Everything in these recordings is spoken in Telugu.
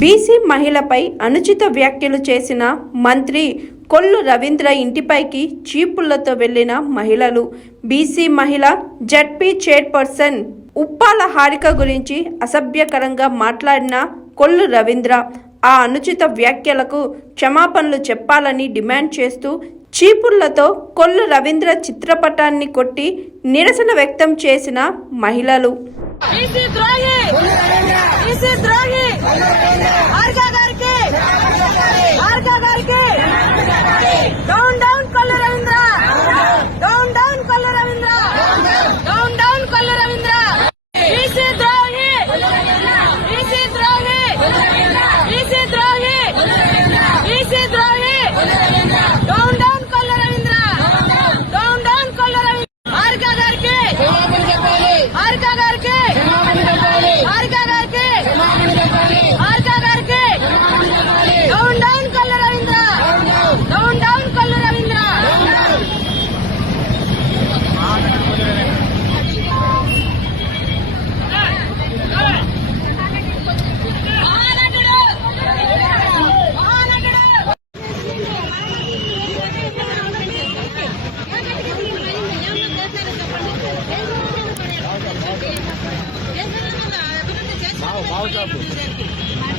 బీసీ మహిళపై అనుచిత వ్యాఖ్యలు చేసిన మంత్రి కొల్లు రవీంద్ర ఇంటిపైకి చీపుళ్లతో వెళ్లిన మహిళలు. బీసీ మహిళ జడ్పీ చైర్పర్సన్ ఉప్పాల హారిక గురించి అసభ్యకరంగా మాట్లాడిన కొల్లు రవీంద్ర ఆ అనుచిత వ్యాఖ్యలకు క్షమాపణలు చెప్పాలని డిమాండ్ చేస్తూ చీపుళ్లతో కొల్లు రవీంద్ర చిత్రపటాన్ని కొట్టి నిరసన వ్యక్తం చేసిన మహిళలు.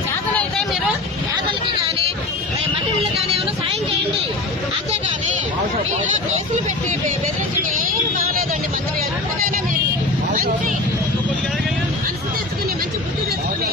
చేతనైతే మీరు పేదలకి కానీ మహిళలు కానీ ఏమైనా సాయం చేయండి. అంతేగాని మీరు కేసులు పెట్టి బెదిరించడం ఏం బాగలేదండి. మంత్రి గారు ఇప్పటికైనా మీరు మంచి మనసు తెచ్చుకుని మంచి బుద్ధి తెచ్చుకుని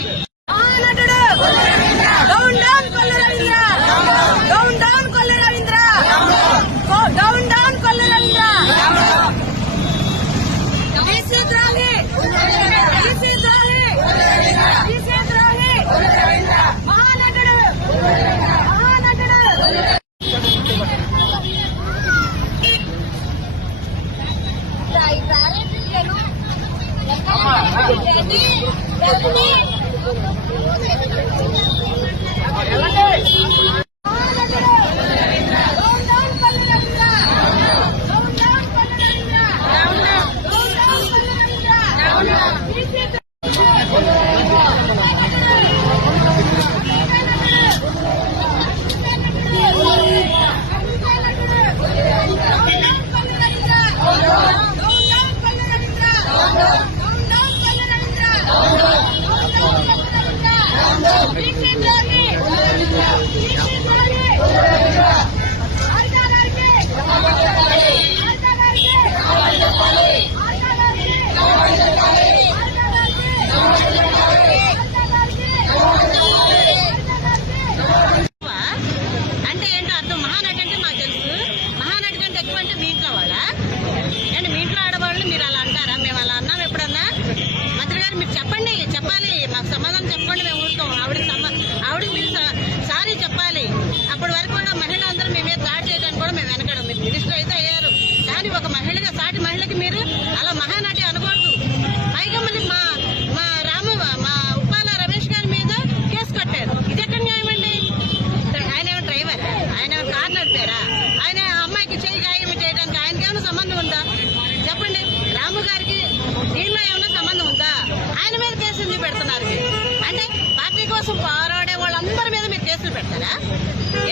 పోరాడే వాళ్ళందరి మీద మీరు కేసులు పెడతారా?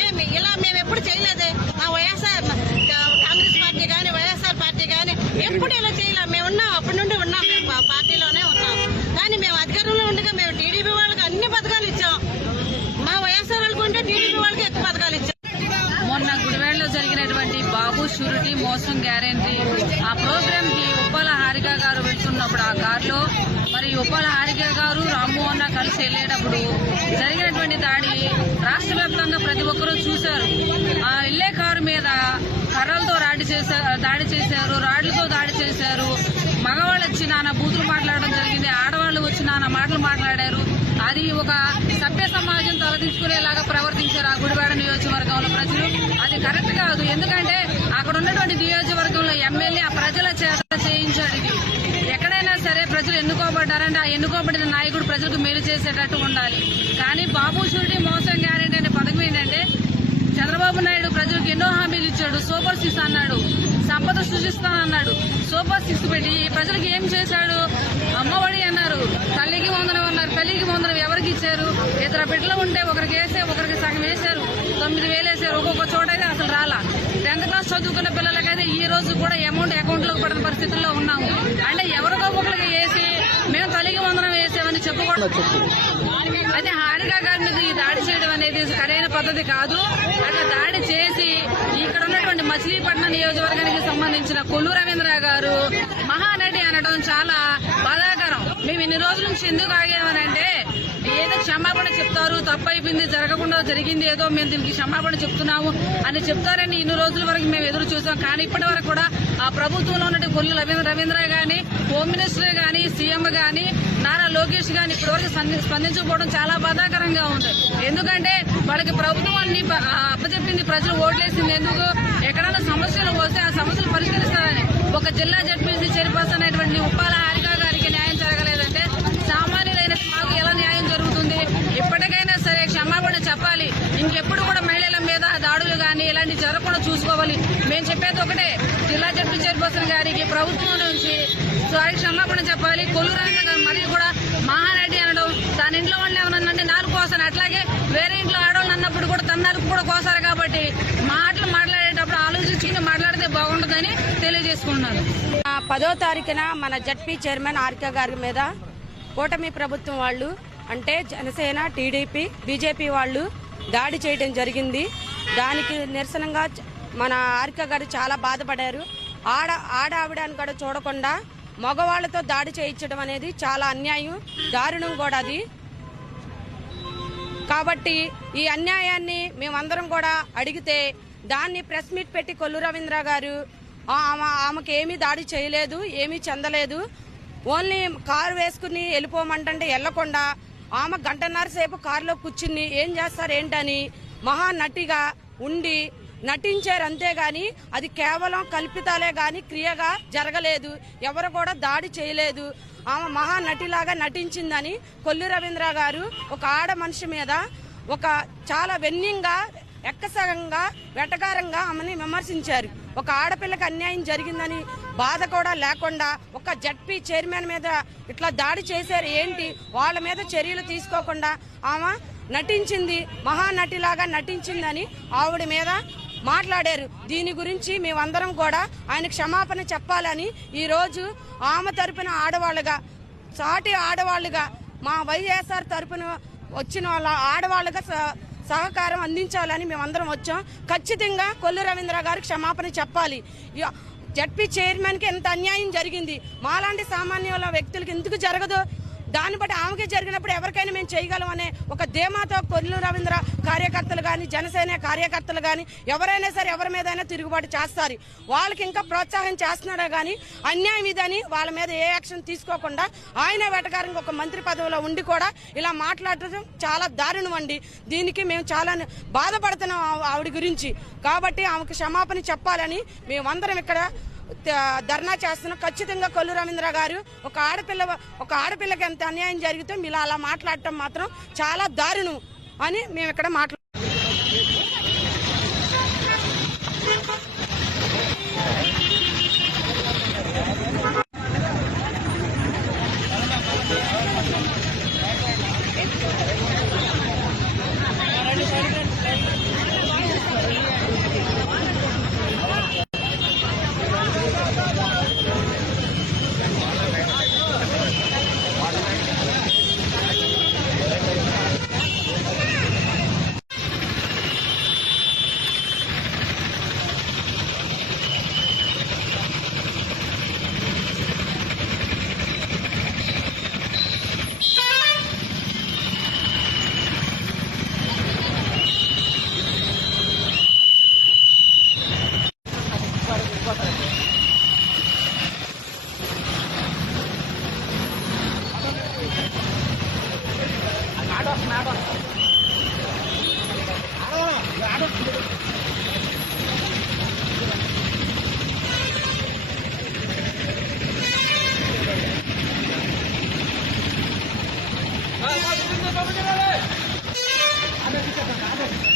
ఏమి ఇలా మేము ఎప్పుడు చేయలేదే. మా వైఎస్ఆర్ కాంగ్రెస్ పార్టీ కానీ వైఎస్ఆర్ పార్టీ కానీ ఎప్పుడు ఇలా చేయలేం. మేము ఉన్నాం, అప్పటి నుండి ఉన్నాం, మేము పార్టీలోనే ఉన్నాం. కానీ మేము అధికారంలో ఉండగా మేము టీడీపీ వాళ్ళకి అన్ని పథకాలు ఇచ్చాం. మా వైఎస్ఆర్ వాళ్ళకి ఉంటే టీడీపీ వాళ్ళకి ఎక్కువ పథకాలు ఇచ్చాం. మొన్న గుడివాడలో జరిగినటువంటి బాబు షూరిటీ మోసం గ్యారెంటీ ఆ ప్రోగ్రామ్ కి ఉప్పాల హారిక గారు వెళ్తున్నప్పుడు ఆ కారులో మరి ఉప్పాల హారిక గారు రామ్మోహన్ కలిసి వెళ్లేటప్పుడు జరిగినటువంటి దాడి రాష్ట్ర వ్యాప్తంగా ప్రతి ఒక్కరూ చూశారు. ఆ ఇల్లే కారు మీద కర్రలతో దాడి చేశారు, రాడ్లతో దాడి చేశారు. మగవాళ్ళు వచ్చి నాన్న బూతులు మాట్లాడడం జరిగింది, ఆడవాళ్లు వచ్చి నాన్న మాటలు మాట్లాడారు. అది ఒక సభ్య సమాజం తలదించుకునేలాగా ప్రవర్తించారు ఆ గుడివాడ నియోజకవర్గంలో ప్రజలు. అది కరెక్ట్ కాదు. ఎందుకంటే అక్కడ ఉన్నటువంటి నియోజకవర్గంలో ఎమ్మెల్యే ఆ ప్రజల చేత చేయించాడు. ఇది ఎక్కడైనా సరే ప్రజలు ఎన్నుకోబడ్డారంటే ఆ ఎన్నుకోబడిన నాయకుడు ప్రజలకు మేలు చేసేటట్టు ఉండాలి. కానీ బాబు షూరిటీ మోసం గ్యారెంటీ అనే పథకం ఏంటంటే చంద్రబాబు నాయుడు ప్రజలకు ఎన్నో హామీలు ఇచ్చాడు. సూపర్ సిక్స్ అన్నాడు, సంపద సృష్టిస్తానన్నాడు. సూపర్ సిక్స్ పెట్టి ప్రజలకు ఏం చేశాడు? అమ్మఒడి అన్నారు, తల్లికి వందనం అన్నారు. తల్లికి వందనం ఎవరికి ఇచ్చారు? ఇద్దరు 6 బిడ్డలు ఉంటే ఒకరికి ఒకరికి సగం వేశారు, 9,000 వేశారు. ఒక్కొక్క చోట అయితే అసలు రాలా. 10th క్లాస్ చదువుకున్న పిల్లలకైతే ఈ రోజు కూడా అమౌంట్ అకౌంట్లోకి పడిన పరిస్థితుల్లో ఉన్నాము. అంటే ఎవరికో ఒకరికి వేసి మేము తల్లికి వందనం వేసామని చెప్పుకోవడం అయితే హారిక గారి మీద ఈ దాడి చేయడం అనేది సరైన పద్ధతి కాదు. అట్లా దాడి చేసి ఇక్కడ ఉన్నటువంటి మచిలీపట్నం నియోజకవర్గానికి సంబంధించిన కొల్లు రవీంద్ర గారు మహానటి అనడం చాలా బాధాకరం. మేము ఇన్ని రోజుల నుంచి ఎందుకు ఆగామనంటే ఏదో క్షమాపణ చెప్తారు, తప్పైపోయింది, జరగకుండా జరిగింది, ఏదో మేము దీనికి క్షమాపణ చెప్తున్నాము అని చెప్తారని ఇన్ని రోజుల వరకు మేము ఎదురు చూసాం. కానీ ఇప్పటి వరకు కూడా ఆ ప్రభుత్వంలో ఉన్న కొల్లు రవీంద్ర గాని, హోమ్ మినిస్టర్ గాని, సీఎం గాని, నారా లోకేష్ గాని ఇప్పటివరకు స్పందించకపోవడం చాలా బాధాకరంగా ఉంది. ఎందుకంటే వాళ్ళకి ప్రభుత్వం అన్ని అప్పచెప్పింది, ప్రజలు ఓట్లేసింది ఎందుకు? ఎక్కడైనా సమస్యలు వస్తే ఆ సమస్యలు పరిష్కరిస్తారని. ఒక జిల్లా జడ్పీసీ చైర్పర్సన్ అయినటువంటి ఉప్పాల హారిక గారికి న్యాయం జరగలేదంటే సామాన్యులైన మాకు ఎలా న్యాయం జరుగుతుంది? ఇప్పటికైనా సరే క్షమాపణ చెప్పాలి. ఇంకెప్పుడు కూడా మహిళల మీద దాడులు గాని ఇలాంటి జరగకుండా చూసుకోవాలి. మేము చెప్పేది ఒకటే, జిల్లా జడ్పీ చైర్పర్సన్ గారికి ప్రభుత్వం నుంచి క్షమాపణ చెప్పాలి. కొల్లు రవీంద్ర గారు మరియు కూడా మహానటి అనడం, తన ఇంట్లో వాళ్ళు ఏమన్నా నాలుగు కోసాను, అట్లాగే వేరే ఇంట్లో ఆడవాళ్ళు అన్నప్పుడు కూడా తన నాలుగు కూడా కోసారు. కాబట్టి మాట్లాడేటప్పుడు ఆలోచించుకుని మాట్లాడితే బాగుంటుందని తెలియజేసుకున్నాను. 10వ తారీఖున మన జడ్పీ చైర్మన్ హారిక గారి మీద కూటమి ప్రభుత్వం వాళ్ళు అంటే జనసేన, టీడీపీ, బీజేపీ వాళ్ళు దాడి చేయడం జరిగింది. దానికి నిరసనగా మన హారిక గారు చాలా బాధపడారు. ఆవిడని కూడా చూడకుండా మగవాళ్లతో దాడి చేయించడం అనేది చాలా అన్యాయం, దారుణం కూడా అది. కాబట్టి ఈ అన్యాయాన్ని మేమందరం కూడా అడిగితే దాన్ని ప్రెస్ మీట్ పెట్టి కొల్లు రవీంద్ర గారు ఆమెకి ఏమీ దాడి చేయలేదు, ఏమీ చెందలేదు, ఓన్లీ కారు వేసుకుని వెళ్ళిపోమంటే వెళ్లకుండా ఆమె 1.5 గంటల సేపు కారులో కూర్చుని ఏం చేస్తారు ఏంటని మహానటిగా ఉండి నటించారు. అంతేగాని అది కేవలం కల్పితాలే గాని క్రియగా జరగలేదు. ఎవరు కూడా దాడి చేయలేదు. ఆమె మహానటిలాగా నటించిందని కొల్లు రవీంద్ర గారు ఒక ఆడ మనిషి మీద ఒక చాలా వ్యంగ్యంగా, ఎక్కసగంగా, వెటకారంగా ఆమెని విమర్శించారు. ఒక ఆడపిల్లకి అన్యాయం జరిగిందని బాధ కూడా లేకుండా ఒక జడ్పీ చైర్మన్ మీద ఇట్లా దాడి చేశారు ఏంటి? వాళ్ళ మీద చర్యలు తీసుకోకుండా ఆమె నటించింది, మహానటిలాగా నటించిందని ఆవిడ మీద మాట్లాడారు. దీని గురించి మేమందరం కూడా ఆయన క్షమాపణ చెప్పాలని ఈరోజు ఆమె తరపున ఆడవాళ్ళుగా, సాటి ఆడవాళ్లుగా, మా వైఎస్ఆర్ తరపున వచ్చిన వాళ్ళ ఆడవాళ్లుగా సహకారం అందించాలని మేమందరం వచ్చాం. ఖచ్చితంగా కొల్లు రవీంద్ర గారికి క్షమాపణ చెప్పాలి. జడ్పీ చైర్మన్ కి ఎంత అన్యాయం జరిగింది, మాలాంటి సామాన్య వ్యక్తులకి ఎందుకు జరగదు? దాన్ని బట్టి ఆమెకే జరిగినప్పుడు ఎవరికైనా మేము చేయగలం అనే ఒక ధీమాతో కొల్లు రవీంద్ర కార్యకర్తలు కానీ, జనసేన కార్యకర్తలు కానీ ఎవరైనా సరే ఎవరి మీదైనా తిరుగుబాటు చేస్తారు. వాళ్ళకి ఇంకా ప్రోత్సాహం చేస్తున్నాడే కానీ అన్యాయం ఇదని వాళ్ళ మీద ఏ యాక్షన్ తీసుకోకుండా ఆయన వెటకారంగా ఒక మంత్రి పదవిలో ఉండి కూడా ఇలా మాట్లాడటం చాలా దారుణం అండి. దీనికి మేము చాలా బాధపడుతున్నాం ఆవిడ గురించి. కాబట్టి ఆమెకు క్షమాపణ చెప్పాలని మేమందరం ఇక్కడ ధర్నా చేస్తున్నాం. ఖచ్చితంగా కొల్లు రవీంద్ర గారు ఒక ఆడపిల్లకి ఎంత అన్యాయం జరిగితే మీరు అలా మాట్లాడటం మాత్రం చాలా దారుణం అని మేము ఇక్కడ మాట్లాడుతున్నాం. Ada